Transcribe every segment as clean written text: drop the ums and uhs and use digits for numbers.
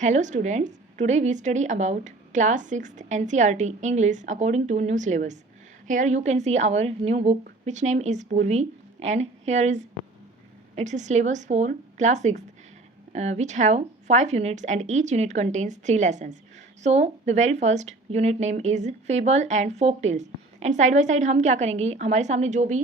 Hello students, today we study about class 6th NCERT English according to new syllabus. Here you can see our new book which name is Purvi, and here is its syllabus for class 6th which have 5 units and each unit contains 3 lessons. So the very first unit name is Fable and Folk Tales, and side by side हम क्या करेंगे, हमारे सामने जो भी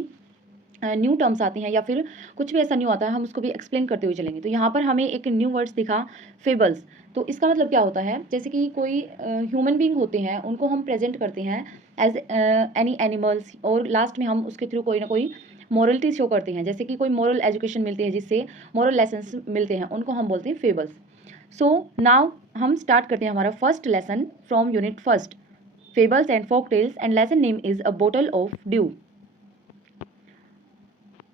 new terms आती हैं या फिर कुछ भी ऐसा न्यू आता है हम उसको भी एक्सप्लेन करते हुए चलेंगे। तो यहाँ पर हमें एक न्यू वर्ड्स दिखा फेबल्स। तो इसका मतलब क्या होता है, जैसे कि कोई ह्यूमन बीइंग होते हैं उनको हम प्रेजेंट करते हैं एज एनी एनिमल्स, और लास्ट में हम उसके थ्रू कोई ना कोई मॉरलिटी शो करते हैं, जैसे कि कोई मॉरल एजुकेशन मिलती है जिससे मॉरल लेसन्स मिलते हैं, उनको हम बोलते हैं फेबल्स। सो नाउ हम स्टार्ट करते हैं हमारा first lesson from unit first, fables and folk tales, and lesson name is a bottle of dew.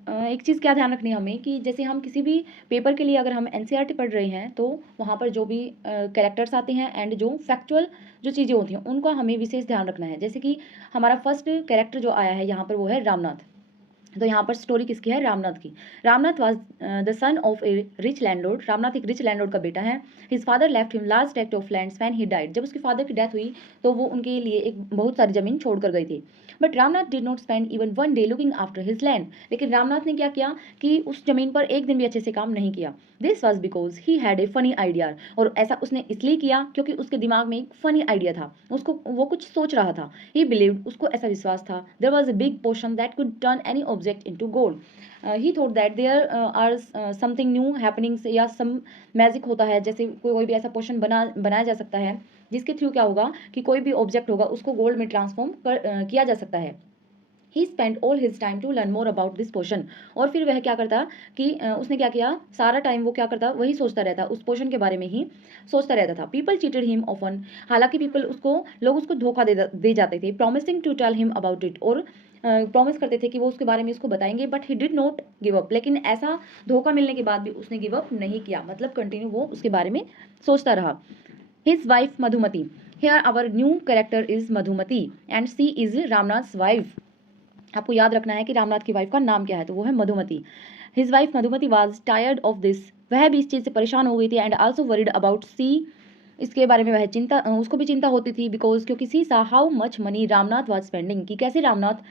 एक चीज़ क्या ध्यान रखनी है हमें कि जैसे हम किसी भी पेपर के लिए अगर हम एनसीईआरटी पढ़ रहे हैं तो वहाँ पर जो भी कैरेक्टर्स आते हैं एंड जो फैक्चुअल जो चीज़ें होती हैं उनका हमें विशेष ध्यान रखना है। जैसे कि हमारा फर्स्ट कैरेक्टर जो आया है यहाँ पर वो है रामनाथ। तो यहाँ पर स्टोरी किसकी है, रामनाथ की। Ramnath was the son of A rich landlord. Ramnath एक रिच लैंडलॉर्ड का बेटा है। His father left him large tract of lands when he died. जब उसके फादर की डेथ हुई तो वो उनके लिए एक बहुत सारी जमीन छोड़ कर गई थी। But Ramnath did not spend even one day looking after his land. लेकिन रामनाथ ने क्या किया कि उस जमीन पर एक दिन भी अच्छे से काम नहीं किया। This was because he had a funny idea. और ऐसा उसने इसलिए किया क्योंकि उसके दिमाग में एक फनी आइडिया था, उसको वो कुछ सोच रहा था। ही बिलीव्ड, उसको ऐसा विश्वास था, there was a big portion that could turn any object into gold. He thought that there are something new happenings, या सम मैजिक होता है, जैसे कोई भी ऐसा पोर्शन बनाया जा सकता है जिसके थ्रू क्या होगा कि कोई भी ऑब्जेक्ट होगा उसको गोल्ड में ट्रांसफॉर्म किया जा सकता है। He spend all his time to learn more about this portion. और फिर वह क्या करता कि उसने क्या किया, सारा टाइम वो क्या करता, वही सोचता रहता, उस पोर्शन के बारे में ही सोचता रहता था। People cheated him often. हालांकि लोग उसको धोखा दे जाते थे। Promising to tell him about it. और प्रॉमिस करते थे कि वो उसके बारे में उसको बताएंगे, but he did not give up. लेकिन ऐसा धोखा मिलने के बाद भी उसने गिव अप नहीं किया, मतलब कंटिन्यू वो उसके बारे में सोचता रहा। His wife Madhumati. Here our new character is Madhumati and she is Ramnath's wife. आपको याद रखना है कि रामनाथ की वाइफ का नाम क्या है, तो वो है Madhumati. His wife Madhumati was tired of this. वह भी इस चीज़ से परेशान हो गई थी। And also worried about C. इसके बारे में वह उसको भी चिंता होती थी, बिकॉज क्योंकि सी सा how much money Ramnath was spending, कि कैसे रामनाथ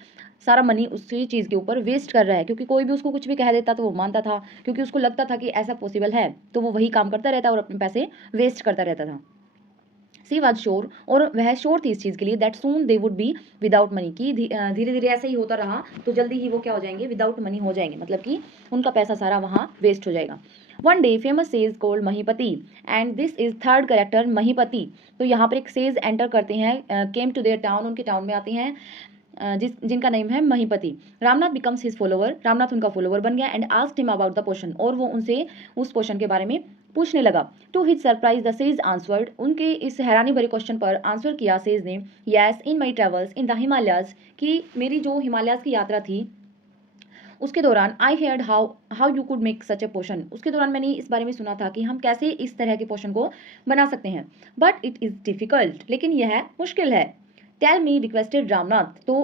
सारा मनी उसी चीज़ के ऊपर वेस्ट कर रहा है। क्योंकि कोई भी उसको कुछ भी कह देता तो वो मानता था, क्योंकि उसको लगता था कि ऐसा पॉसिबल है, तो वो वही काम करता रहता और अपने पैसे वेस्ट करता रहता था। सी वॉज श्योर, और वह श्योर थी इस चीज़ के लिए, that soon they would be without money, कि धीरे धीरे ऐसा ही होता रहा तो जल्दी ही वो क्या हो जाएंगे, विदाउट मनी हो जाएंगे, मतलब कि उनका पैसा सारा वहाँ वेस्ट हो जाएगा। One day famous sage called Mahipati, and this is third character Mahipati. तो यहाँ पर एक सेज एंटर करते हैं, केम टू देयर टाउन, उनके टाउन में आते हैं, जिनका नेम है Mahipati. Ramnath becomes his follower. Ramnath उनका फॉलोवर बन गया। And asked him about the portion, और वो उनसे उस पोर्शन के बारे में पूछने लगा। To his surprise the sage answered. उनके इस हैरानी भरे क्वेश्चन पर आंसर किया सेज ने, yes in my travels in the Himalayas, कि मेरी जो हिमालयाज की यात्रा थी उसके दौरान I heard how how you could make such a portion. उसके दौरान मैंने इस बारे में सुना था कि हम कैसे इस तरह के पोर्शन को बना सकते हैं, बट इट इज़ डिफिकल्ट, लेकिन यह मुश्किल है। Tell me requested Ramnath. तो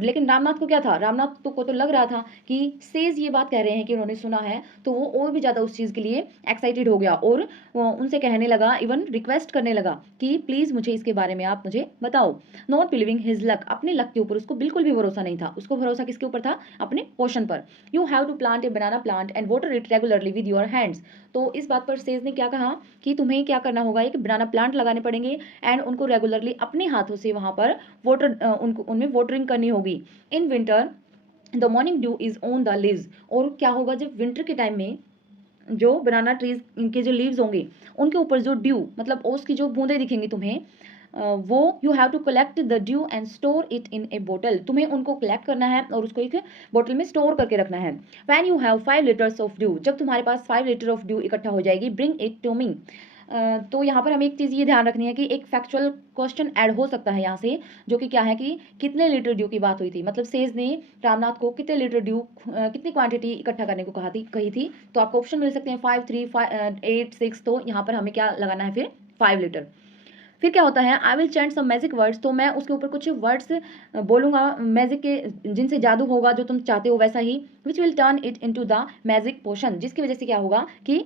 लेकिन रामनाथ को क्या था, रामनाथ को तो लग रहा था कि सेज ये बात कह रहे हैं कि उन्होंने सुना है, तो वो और भी ज़्यादा उस चीज़ के लिए एक्साइटेड हो गया और उनसे कहने लगा, इवन रिक्वेस्ट करने लगा कि प्लीज़ मुझे इसके बारे में आप मुझे बताओ। Not believing his luck. अपने लक के ऊपर उसको बिल्कुल भी भरोसा नहीं था। उसको भरोसा किसके ऊपर था, अपने पोर्शन पर। You have to plant a banana plant and water it regularly with your hands. तो इस बात पर सेज ने क्या कहा कि तुम्हें क्या करना होगा, एक बनाना प्लांट लगाने पड़ेंगे एंड उनको रेगुलरली अपने हाथों से वहाँ पर उनको उनमें वाटरिंग करनी होगी। In winter the morning due is on the leaves. और क्या होगा, जब विंटर के टाइम में जो बनाना ट्रीज इनके जो लीव्स होंगे उनके ऊपर जो ड्यू मतलब ओस की जो बूंदें दिखेंगी तुम्हें, वो you have to collect the dew and store it in a bottle. तुम्हें उनको कलेक्ट करना है और उसको एक बोतल में स्टोर करके रखना है। When you have 5 litres of due. जब तुम्हारे पास 5 लीटर ऑफ ड्यू इकट्ठा हो जाएगी, ब्रिंग इट टू मी। तो यहाँ पर हमें एक चीज़ ये ध्यान रखनी है कि एक फैक्चुअल क्वेश्चन ऐड हो सकता है यहाँ से, जो कि क्या है कि कितने लीटर ड्यू की बात हुई थी। मतलब सेज ने रामनाथ को कितने लीटर ड्यू कितनी क्वांटिटी इकट्ठा करने को कही थी। तो आपको ऑप्शन मिल सकते हैं 5, 3, 5, 8, 6। तो यहाँ पर हमें क्या लगाना है, फिर 5 लीटर। फिर क्या होता है, I will chant some magic words. तो मैं उसके ऊपर कुछ वर्ड्स बोलूँगा मैजिक के, जिनसे जादू होगा जो तुम चाहते हो वैसा ही, which will turn it into the magic potion. जिसकी वजह से क्या होगा कि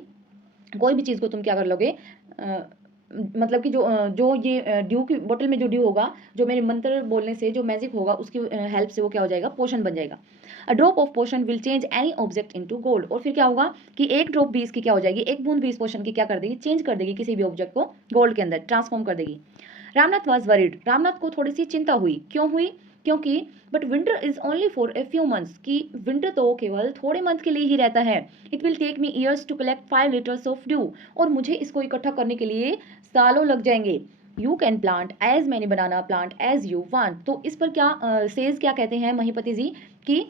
कोई भी चीज़ को तुम क्या कर लोगे, मतलब कि जो ये ड्यू की बोतल में जो ड्यू होगा, जो मेरे मंत्र बोलने से जो मैजिक होगा उसकी हेल्प से वो क्या हो जाएगा, पोशन बन जाएगा। A drop of potion will change any object into gold. और फिर क्या होगा कि एक ड्रॉप भी इसकी क्या हो जाएगी, एक बूंद भी इस पोशन की क्या कर देगी, चेंज कर देगी किसी भी ऑब्जेक्ट को गोल्ड के अंदर ट्रांसफॉर्म कर देगी। रामनाथ वॉज वरीड, रामनाथ को थोड़ी सी चिंता हुई। क्यों हुई? क्योंकि but winter is only for a few months, कि विंटर तो केवल थोड़े मंथ के लिए ही रहता है। It will take me years to collect 5 litres of dew, और मुझे इसको इकट्ठा करने के लिए सालों लग जाएंगे। You can plant as many banana plant as you want. तो इस पर क्या सेज क्या कहते हैं महीपति जी कि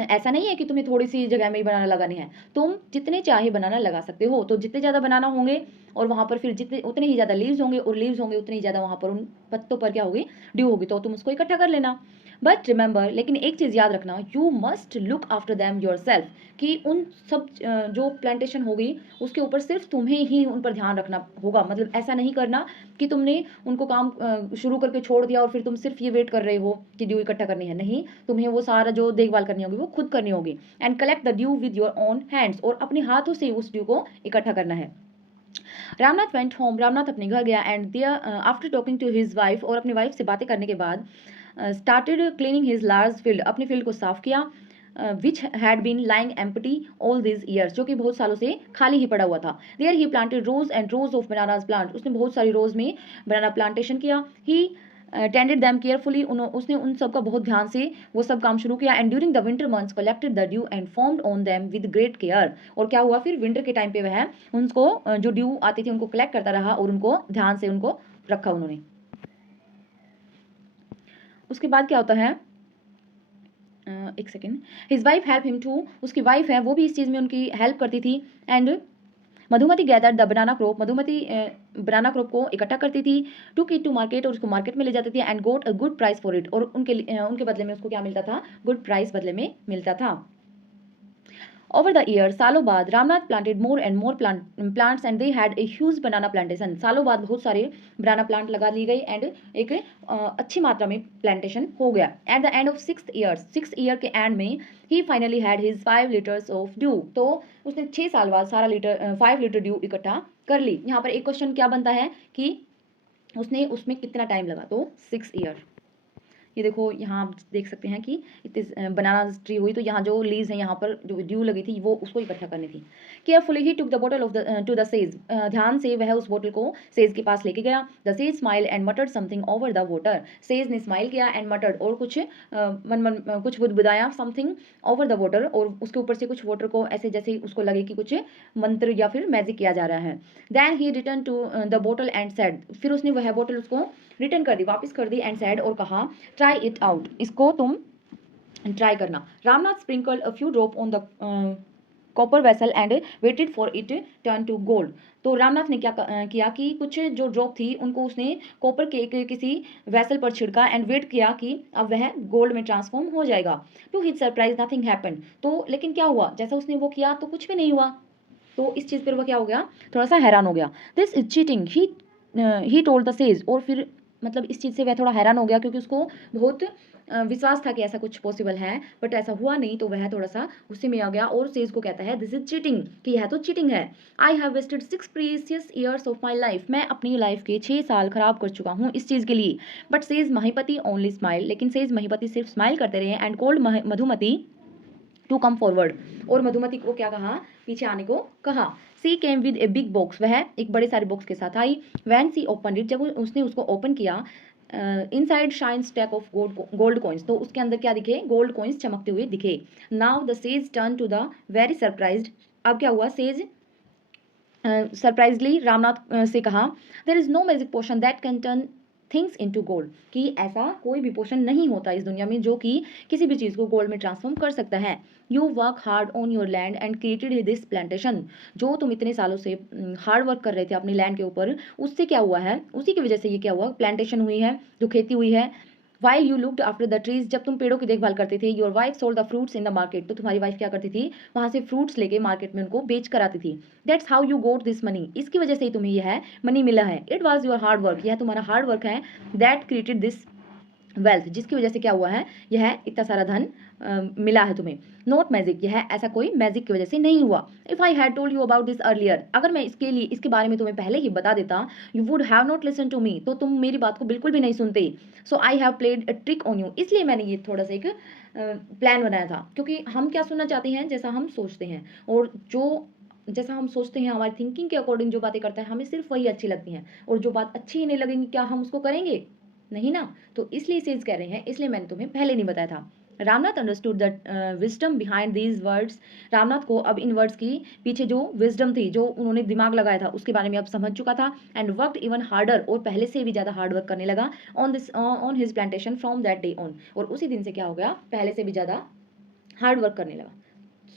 ऐसा नहीं है कि तुम्हें थोड़ी सी जगह में ही बनाना लगानी है, तुम जितने चाहे बनाना लगा सकते हो। तो जितने ज़्यादा बनाना होंगे और वहाँ पर फिर जितने उतने ही ज़्यादा लीव्स होंगे, और लीव्स होंगे उतनी ज़्यादा वहाँ पर उन पत्तों पर क्या होगी, ड्यू होगी, तो तुम उसको इकट्ठा कर लेना। बट रिमेंबर, लेकिन एक चीज़ याद रखना, you must look after them your self, कि उन सब जो प्लांटेशन होगी उसके ऊपर सिर्फ तुम्हें ही उन पर ध्यान रखना होगा। मतलब ऐसा नहीं करना कि तुमने उनको काम शुरू करके छोड़ दिया और फिर तुम सिर्फ ये वेट कर रहे हो कि ड्यू इकट्ठा करनी है। नहीं, तुम्हें वो सारा जो देखभाल करनी होगी वो खुद करनी होगी। And collect the due with your own hands, और अपने हाथों से उस ड्यू को इकट्ठा करना है। रामनाथ वेंट होम, रामनाथ अपने घर गया। And there after talking to his wife, और अपनी वाइफ से बातें करने के बाद started cleaning his large field, अपने फील्ड को साफ किया, which had been lying empty all this years, जो कि बहुत सालों से खाली ही पड़ा हुआ था। There he planted rows and rows of bananas plant, उसने बहुत सारी रोज में बनाना प्लांटेशन किया। ही टेंडेड दैम केयरफुली, उसने उन सब का बहुत ध्यान से वो सब काम शुरू किया। And during the winter months collected the dew and formed on them with great care. और क्या हुआ फिर, विंटर के टाइम पे वह उनको जो ड्यू आती थी उनको कलेक्ट करता रहा और उनको ध्यान से उनको रखा उन्होंने। उसके बाद क्या होता है, एक second, his wife help him to, उसकी वाइफ है वो भी इस चीज़ में उनकी हेल्प करती थी। And Madhumati gathered the banana crop, Madhumati banana crop को इकट्ठा करती थी। टू इट टू मार्केट, और उसको मार्केट में ले जाती थी। And got a good price for it, और उनके बदले में उसको क्या मिलता था, गुड प्राइस बदले में मिलता था। ओवर द ईयर, सालों बाद, Ramnath planted more and more plants and they had a huge banana plantation. सालों बाद बहुत सारे बनाना प्लांट लगा ली गई एंड एक अच्छी मात्रा में प्लांटेशन हो गया। At the end of 6th year के एंड में ही finally had his 5 litres of dew, तो उसने 6 साल बाद 5 लीटर ड्यू इकट्ठा कर ली। यहाँ पर एक क्वेश्चन क्या बनता है कि उसने उसमें कितना टाइम लगा, तो 6 ईयर। ये देखो यहाँ आप देख सकते हैं कि इतने बनाना ट्री हुई, तो यहाँ जो लीव्स हैं यहाँ पर जो ड्यू लगी थी वो उसको इकट्ठा करनी थी। Carefully he took the bottle of the two the sage, ध्यान से वह उस बोतल को सेज के पास लेके गया। The sage smile and मटर्ड something over the water, says ने स्माइल किया एंड मटर्ड, और कुछ कुछ बुदबुदाया समथिंग ओवर द वाटर, और उसके ऊपर से कुछ वाटर को ऐसे जैसे उसको लगे कि कुछ मंत्र या फिर मैजिक किया जा रहा है। Then he return to the bottle and said, फिर उसने वह बोतल उसको रिटर्न कर दी, वापस कर दी। एंड सैड, और कहा ट्राई इट आउट, इसको तुम ट्राई करना। Ramnath sprinkled a few drop on the copper vessel and waited for it turn to gold. तो रामनाथ ने क्या किया कि कुछ जो ड्रॉप थी उनको उसने कॉपर के किसी वेसल पर छिड़का एंड वेट किया कि अब वह गोल्ड में ट्रांसफॉर्म हो जाएगा। To his surprise nothing happened, तो लेकिन क्या हुआ, जैसा उसने वो किया तो कुछ भी नहीं हुआ। तो इस चीज़ पर वो क्या हो गया, थोड़ा सा हैरान हो गया। This is cheating he told the sage, और फिर मतलब इस चीज़ से वह थोड़ा हैरान हो गया क्योंकि उसको बहुत विश्वास था कि ऐसा कुछ पॉसिबल है, बट ऐसा हुआ नहीं। तो वह थोड़ा सा गुस्से में आ गया और सेज को कहता है दिस इज चीटिंग, कि यह तो चीटिंग है। I have wasted 6 precious years of my life, मैं अपनी लाइफ के 6 साल खराब कर चुका हूँ इस चीज़ के लिए। But sage Mahipati only smile, लेकिन सेज महिपति सिर्फ स्माइल करते रहे। And called Madhumati to come forward, और मधुमति को क्या कहा, पीछे आने को कहा। She came with a big box, वह एक बड़े सारे बॉक्स के साथ आई। वैन सी ओपन इट, जब उसने उसको ओपन किया, inside shine stack of gold coins, तो उसके अंदर क्या दिखे, गोल्ड कॉइन्स चमकते हुए दिखे। Now the sage turn to the very surprised, अब क्या हुआ, सेज सरप्राइजली रामनाथ से कहा there is no magic potion that can turn things into gold, कि ऐसा कोई भी पोशन नहीं होता इस दुनिया में जो कि किसी भी चीज़ को गोल्ड में ट्रांसफॉर्म कर सकता है। You work hard on your land and created this plantation, जो तुम इतने सालों से हार्ड वर्क कर रहे थे अपनी लैंड के ऊपर, उससे क्या हुआ है, उसी की वजह से ये क्या हुआ, प्लांटेशन हुई है, जो खेती हुई है। While you looked after the trees, जब तुम पेड़ों की देखभाल करते थे, your wife sold the fruits in the market, तो तुम्हारी वाइफ क्या करती थी, वहाँ से फ्रूट्स लेके मार्केट में उनको बेच कर आती थी। That's how you got this money, इसकी वजह से ही तुम्हें यह मनी मिला है। It was your hard work, यह तुम्हारा हार्ड वर्क है। दैट क्रिएटेड दिस वेल्थ, जिसकी वजह से क्या हुआ है, यह इतना सारा धन मिला है तुम्हें। नॉट मैजिक, यह ऐसा कोई मैजिक की वजह से नहीं हुआ। If I had told you about this earlier, अगर मैं इसके बारे में तुम्हें पहले ही बता देता, you would have not listen to me, तो तुम मेरी बात को बिल्कुल भी नहीं सुनते। So I have played a trick on you, इसलिए मैंने ये थोड़ा सा एक प्लान बनाया था, क्योंकि हम क्या सुनना चाहते हैं, जैसा हम सोचते हैं, और जैसा हम सोचते हैं, हमारी थिंकिंग के अकॉर्डिंग जो बातें करता है, हमें सिर्फ वही अच्छी लगती हैं, और जो बात अच्छी ही नहीं लगेंगी, क्या हम उसको करेंगे? नहीं ना। तो इसलिए सेज कह रहे हैं, इसलिए मैंने तुम्हें पहले नहीं बताया था। Ramnath understood the wisdom behind these words, Ramnath को अब इन वर्ड्स की पीछे जो विजडम थी, जो उन्होंने दिमाग लगाया था, उसके बारे में अब समझ चुका था। एंड वर्कड इवन हार्डर, और पहले से भी ज़्यादा हार्ड वर्क करने लगा on his plantation from that day on, और उसी दिन से क्या हो गया, पहले से भी ज़्यादा हार्ड वर्क करने लगा।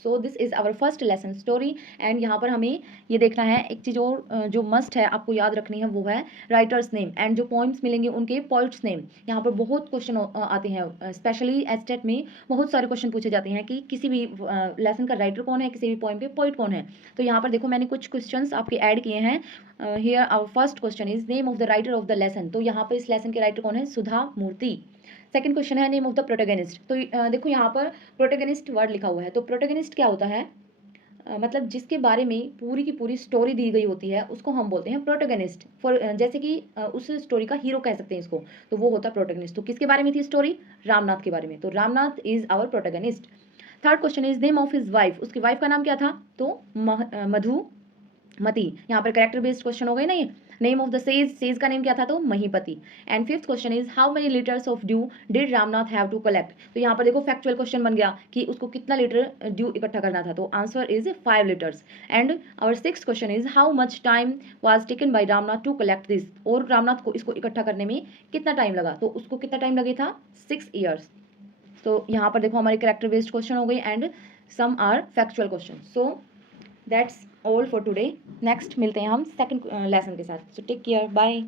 So this is our first lesson story. And यहाँ पर हमें ये देखना है एक चीज़ और जो मस्ट है आपको याद रखनी है, वो है राइटर्स नेम, एंड जो पॉइंट्स मिलेंगे उनके पोइट्स नेम। यहाँ पर बहुत क्वेश्चन आते हैं, स्पेशली एस्टेट में बहुत सारे क्वेश्चन पूछे जाते हैं कि किसी भी लेसन का राइटर कौन है, किसी भी पॉइंट पे पोइट कौन है। तो यहाँ पर देखो मैंने कुछ क्वेश्चन आपके ऐड किए हैं। Here our first question is name of the writer of the lesson, तो यहाँ पर इस लेसन के राइटर कौन है, सुधा मूर्ति। सेकंड क्वेश्चन है नेम ऑफ द प्रोटेगनिस्ट, तो देखो यहाँ पर प्रोटेगनिस्ट वर्ड लिखा हुआ है, तो प्रोटेगनिस्ट क्या होता है, मतलब जिसके बारे में पूरी की पूरी स्टोरी दी गई होती है, उसको हम बोलते हैं प्रोटेगनिस्ट। फॉर जैसे कि उस स्टोरी का हीरो कह सकते हैं इसको, तो वो होता है प्रोटेगनिस्ट। तो किसके बारे में थी स्टोरी, रामनाथ के बारे में, तो Ramnath is our protagonist. Third question is name of his wife, उसकी वाइफ का नाम क्या था, तो मधुमती। यहाँ पर कैरेक्टर बेस्ड क्वेश्चन हो गए ना ये। Name of the sage, sage का नेम क्या था, तो Mahipati. And fifth question is how many litres of dew did Ramnath have to collect, तो यहाँ पर देखो फैक्चुअल क्वेश्चन बन गया कि उसको कितना लीटर ड्यू इकट्ठा करना था, तो answer is 5 litres. And our six question is how much time was taken by Ramnath to collect this, और रामनाथ को इसको इकट्ठा करने में कितना टाइम लगा, तो उसको कितना टाइम लगे था, 6 ईयर्स। तो यहाँ पर देखो हमारे कैरेक्टर बेस्ड क्वेश्चन हो गई, and some are factual question. So that's all for today. Next मिलते हैं हम सेकंड लेसन के साथ। So take care, bye.